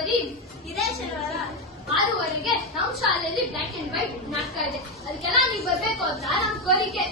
ಈಶ್ವರಿ ಇದೇ ಶನಿವಾರ 6:15ಗೆ ನಮ್ಮ ಶಾಲೆಯಲ್ಲಿ ಬ್ಲಾಕ್ ಅಂಡ್ ವೈಟ್ ನಾಟಕ ಇದೆ. ಅದಕ್ಕೆಲ್ಲ ನೀವು ಬರ್ಬೇಕು ಅಂತ ನಮ್ಮ ಕೋರಿಕೆ.